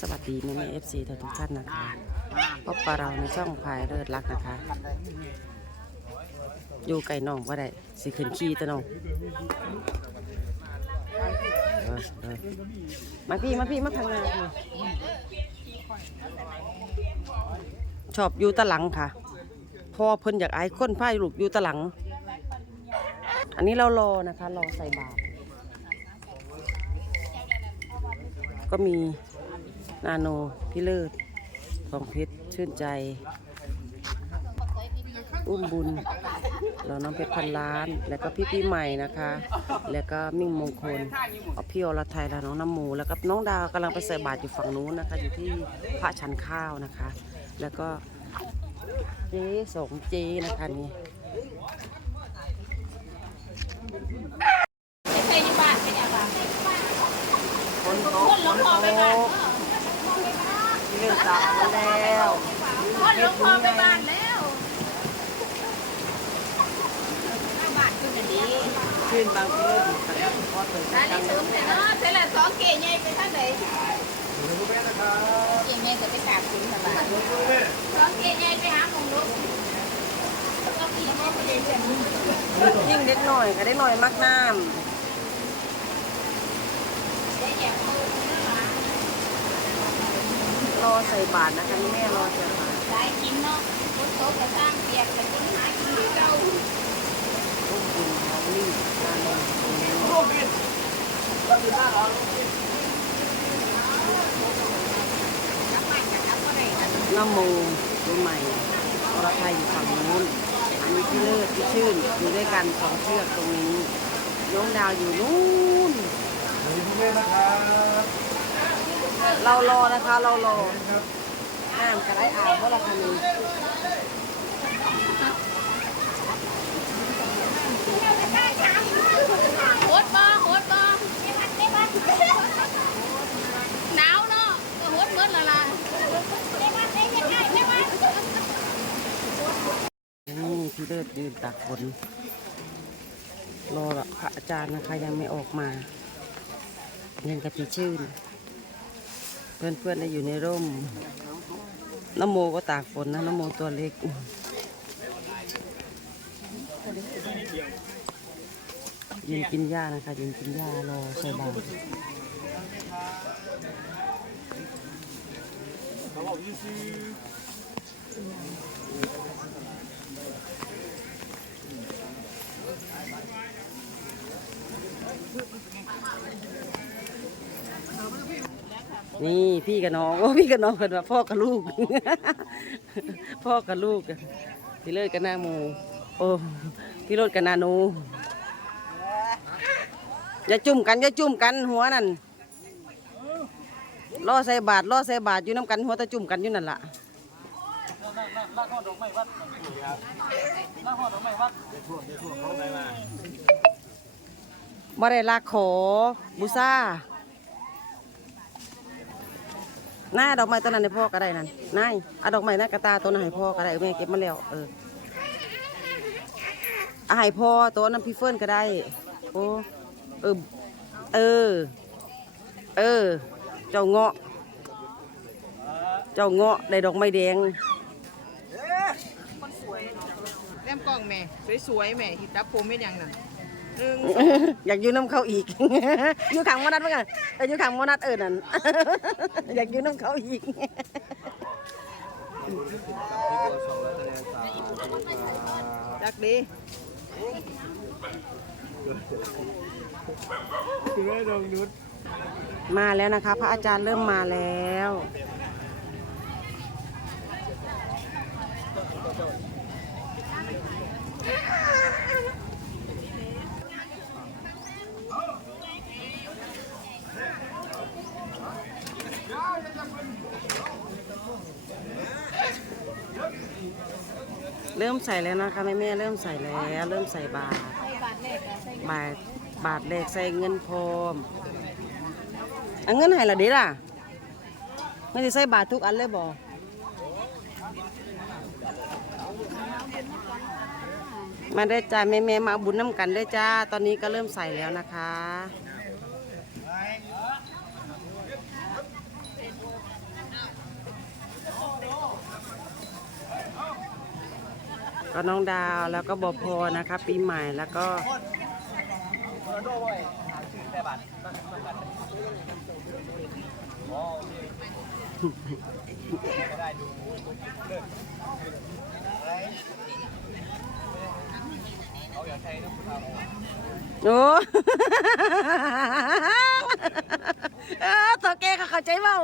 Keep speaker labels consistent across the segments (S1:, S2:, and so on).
S1: สวัสดีแม่แม่เอฟซีทุกท่านนะคะพบกับเราในช่องพายเลิศรักนะคะ อยู่ไก่น้องก็ได้สิขึ้นขี้ตะน้องเออเออมาพี่มาพี่มาทางหน้าพี่ชอบอยู่ตะหลังค่ะพอเพิ่นอยากไอ้คนพายลูกอยู่ตะหลัง อันนี้เรารอนะคะ รอใส่บาตรก็มี นาโนพี่เลิศทองเพชรชื่นใจ อุ้มบุญเราน้องเพชรพันล้าน แล้วก็พี่พี่ใหม่นะคะ แล้วก็มิ่งมงคลเอาพี่อรไทยแล้วน้องน้ำหมู แล้วก็น้องดาวกำลังไปใส่บาตรอยู่ฝั่งนู้นนะคะ อยู่ที่พระชันข้าวนะคะ แล้วก็เจ๊สงเจนะคะนี่
S2: ใครอยู่บ้านเป็นยังไง
S1: คนโต
S2: คนหลวงพ่อไปบ้าน
S1: พี่เลิศจากมาแล้ว
S2: คนหลวงพ่อไปบ้านแล้วบ้านคือจะดี
S1: ชื่นบางพี่เลิศแต่พอถึง
S2: ร้าน
S1: จั
S2: นี้
S1: ง
S2: ถึงแต่เนาะเสร็จแล้วสองเก๋ใหญ่ไปท่านไหนเก๋ใหญ่ก็ไปกราบถึงสบายสองเก๋ใหญ่ไปหาหมองลูกก็มีโมไปเรียน
S1: ยิ่งเด็กหน่อยก็ได้หน่อยมากน้
S2: ได้แย่มือเนื้อำ
S1: รอใส่บาตรนะคะนี่แม่รอใส่บาตร
S2: หลายกินเนาะรถโต๊ะกระซ้างเปียกแต่คนหากินที่เรา
S1: ลูกคุณเขานี่งานลงน้รอน้ำโมดูใหม่อรไทยอยู่ฝั่งนู้นอันนี้พี่เลิศพี่ชื่นอยู่ด้วยกันสองเชือกตรงนี้ น้องดาวอยู่นู้นสวัสดีคุณแม่นะครับ เรารอนะคะ เรารอน้ำกระไรอ่างเพราะเราทำนี้
S2: โหดบ่โหดบ่หนาวเนาะก็โหดเบิดละล่ะ
S1: นี่พี่เลิศยืนตากฝนรอพระอาจารย์นะคะยังไม่ออกมายังกะพี่ชื่น เพื่อนๆได้อยู่ในร่มน้ำโมก็ตากฝนนะน้ำโมตัวเล็กยืนกินหญ้านะคะยืนกินหญ้ารอใส่บาตร นี่พี่กับน้องโอ้พี่กับน้องกันว่าพ่อกับลูก พ่อกับลูกพี่เลิศกับนาโมโอ้พี่โรดกับนาโนอย่าจุ่มกันอย่าจุ่มกันหัวนั่นล่อใส่บาทล่อใส่บาทอยู่น้ำกันหัวแตะจุ่มกันอยู่นั่นล่ะบ่ได้ลากขอบูซ่า หน้าดอกไม้ตัวนั้นให้พ่อก็ได้นั่นนายเอาดอกไม้หน้ากระตาตัวนั้นให้พ่อก็ได้แม่เก็บมาแล้วเอออาให้พ่อตัวนั้นพี่เฟิร์นก็ได้โอ้เออเออ เออ เจ้าเงาะ เจ้าเงาะได้ดอกไม้แดง
S3: แนมกล้องแม่ สวยๆแม่หิดับผมไม่ยังน่ะหนึ่ง
S1: อยากอยู่น้ำเขาอีก อยู่ขังมนัดเมื่อไงเอออยู่ขังมนัดเออนั่นอยากอยู่น้ำเขาอีก
S3: จักดี
S1: มาแล้วนะคะ พระอาจารย์เริ่มมาแล้ว ริ่มใส่แล้วนะคะแม่แม่เริ่มใส่แล้ว เริ่มใส่บาท
S2: บาท
S1: บาทบาทแรกใส่เงินพร้อมอันเงินให้ละเด็ล่ะไม่ได้ใส่บาททุกอันเลยบ่มาได้จ้าแม่แม่มาบุญน้ำกันได้จ้า ตอนนี้ก็เริ่มใส่แล้วนะคะ ก็น้องดาวแล้วก็บพอนะคะปีใหม่แล้วก็โอ้เออตัวแกก็เข้าใจเว่า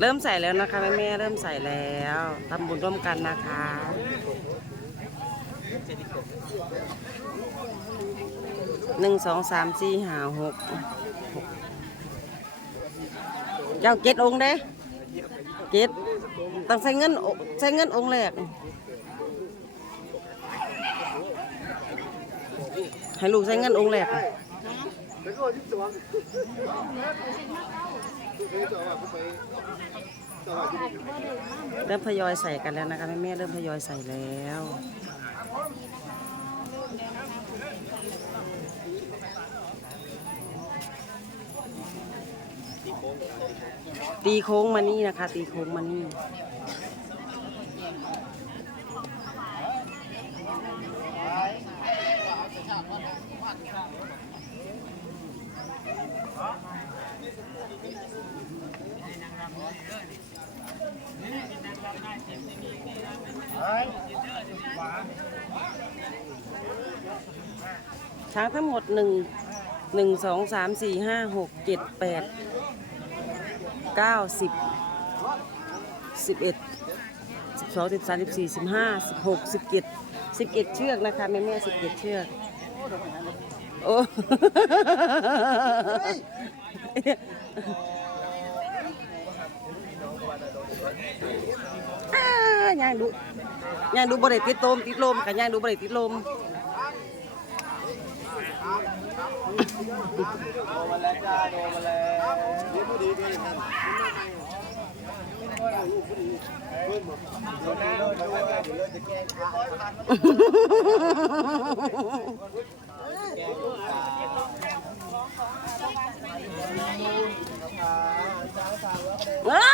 S1: เริ่มใส่แล้วนะคะแม่แม่เริ่มใส่แล้วทำบุญร่วมกันนะคะหนึ่งสองสามสี่ห้าหกเจ้าเจ็ดองค์เด้เจ็ดต้องใส่เงินใส่เงินองค์แรกให้ลูกใช้เงินองค์แรก เริ่มทยอยใส่กันแล้วนะคะแม่แม่เริ่มทยอยใส่แล้วตีโค้งมานี่นะคะ ตีโค้งมานี่ ช้างทั้งหมดหนึ่งหนึ่งสองสามสี่ห้าหกเจ็ดแปดเก้าสิบสิบเอ็ดสิบสองสิบสามสิบสี่สิบห้าสิบหกสิบเจ็ดสิบเอ็ดเชือกนะคะแม่แม่สิบเอ็ดเชือก โอ้อ่าย่างดูย่างดูบริติดลมติดลมกันย่างดูบริติดลม อะ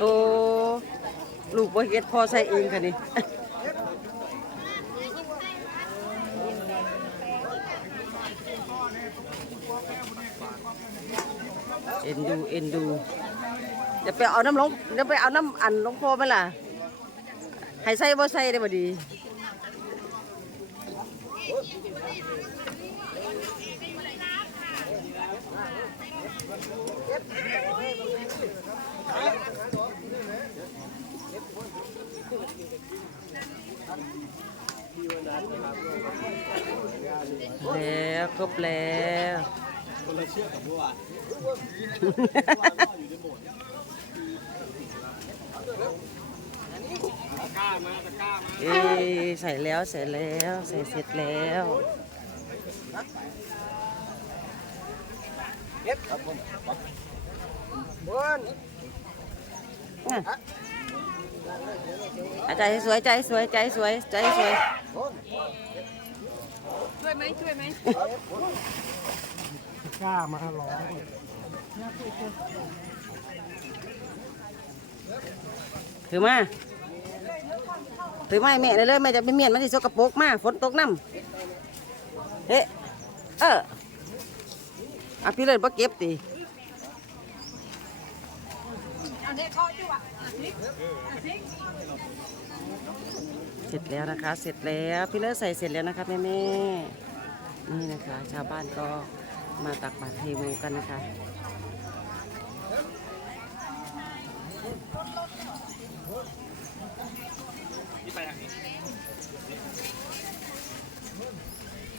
S1: โอ้ลูกบ่เฮ็ดพ่อใส่เองค่ะนี่ เอ็นดูเอ็นดูเดี๋ยวไปเอาน้ำหลงเดี๋ยวไปเอาน้ำอันหลงพ่อไหมล่ะให้ใส่บ่ใส่ได้บ่ดีแล้วครบแล้ว คนละเชือกกับเมื่อวานอยู่ใเอ้ใส่แล้วใส่แล้วใส่เสร็จแล้วเก็บบนใจสวยใจสวยใจสวยใจสวย
S3: ช่วยไหมช่วยไหม
S4: กล้ามาร้อง
S1: ถือมาถือไม้แม่เลยเลยแม่จะไปเมียนมันที่สกปรกมากฝนตกน้ำเฮ้เอออะพี่เลยบ่เก็บตี
S3: อันนี้ เส
S1: ร็จแล้วนะคะ เสร็จแล้วพี่เลิศใส่เสร็จแล้วนะคะแม่แม่นี่นะคะ ชาวบ้านก็มาตักบาตรเทโวกันนะคะ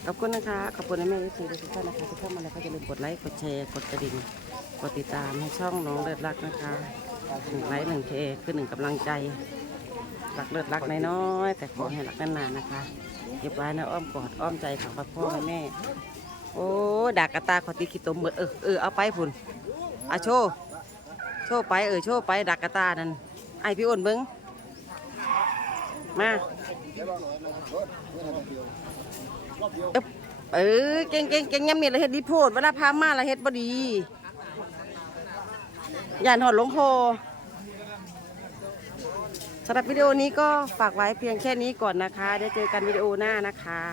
S1: ขอบคุณนะคะ ขอบคุณแม่ทีทุกท่านนะคะที่เข้ามาแล้วก็อย่าลืมกดไลค์ กดแชร์ กดกระดิ่ง กดติดตามให้ช่องน้องเลิศรักนะคะ หนึ่งไลค์หนึ่งแชร์คือหนึ่งกำลังใจรักเลิศรักน้อยๆแต่ขอให้รักนานๆนะคะเก็บไว้ในอ้อมกอดอ้อมใจของพ่อพ่อแม่โอ้ดักกระตาขอตีขี้ตมเหมือนเออเออเอาไปพุ่นอะโชโชไปเออโชไปดักกระตานั่นไอพี่อ้นเบิ้งมาเอ๊บเอเก่งเก่งเก่งยำนี่ละเฮ็ดดีโพดเวลาพามาละเฮ็ดบดี ย่านหอดหลงโคสำหรับวิดีโอนี้ก็ฝากไว้เพียงแค่นี้ก่อนนะคะ ได้เจอกันวิดีโอหน้านะคะ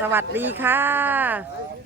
S1: สวัสดีค่ะ